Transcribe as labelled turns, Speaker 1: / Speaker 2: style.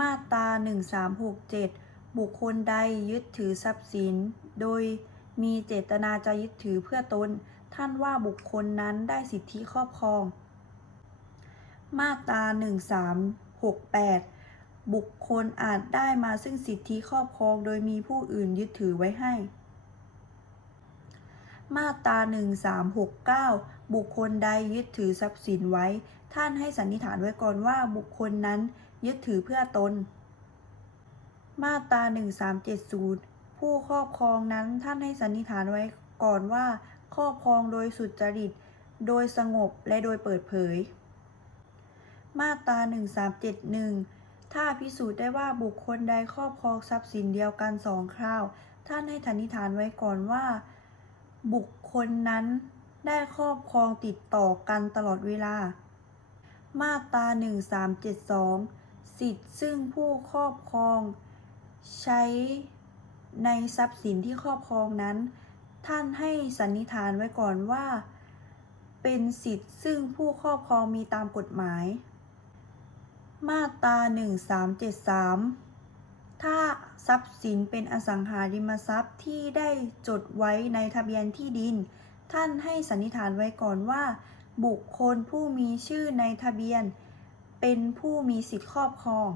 Speaker 1: มาตรา1367 บุคคลใดยึดถือทรัพย์สิน โดยมีเจตนาจะยึดถือเพื่อตน ท่านว่าบุคคลนั้นได้สิทธิครอบครอง มาตรา1368 บุคคลอาจได้มาซึ่งสิทธิครอบครอง โดยมีผู้อื่นยึดถือไว้ให้ มาตรา1369 บุคคลใดยึดถือทรัพย์สินไว้ ท่านให้สันนิษฐานไว้ก่อนว่าบุคคลนั้นยึดถือเพื่อตน มาตรา1370 ผู้ครอบครองนั้นท่านให้สันนิษฐานไว้ก่อนว่า ครอบครองโดยสุจริต โดยสงบและโดยเปิดเผย มาตรา1371 ถ้าพิสูจน์ได้ว่าบุคคลใดครอบครองทรัพย์สินเดียวกันสองคราว ท่านให้สันนิษฐานไว้ก่อนว่า บุคคลนั้นได้ครอบครองติดต่อกันตลอดเวลา มาตรา1372 สิทธิ์ซึ่งผู้ครอบครอง ใช้ในทรัพย์สินที่ครอบครองนั้น ท่านให้สันนิษฐานไว้ก่อนว่า เป็นสิทธิ์ซึ่งผู้ครอบครองมีตามกฎหมาย มาตรา1373 ถ้าทรัพย์สินเป็นอสังหาริมทรัพย์ที่ได้จดไว้ในทะเบียนที่ดิน ท่านให้สันนิษฐานไว้ก่อนว่า บุคคลผู้มีชื่อในทะเบียน เป็นผู้มีสิทธิครอบครอง